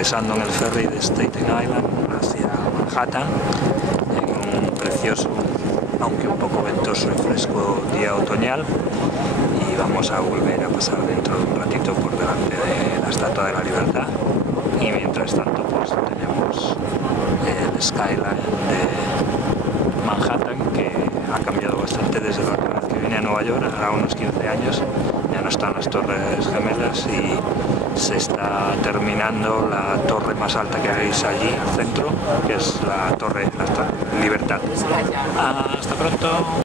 regresando en el ferry de Staten Island hacia Manhattan en un precioso, aunque un poco ventoso y fresco día otoñal, y vamos a volver a pasar dentro de un ratito por delante de la Estatua de la Libertad, y mientras tanto pues tenemos el skyline de Manhattan, que ha cambiado bastante desde la última vez que vine a Nueva York, ahora unos 15 años. Ya no están las Torres Gemelas y se está terminando la torre más alta que veis allí al centro, que es la Torre Libertad. Hasta pronto.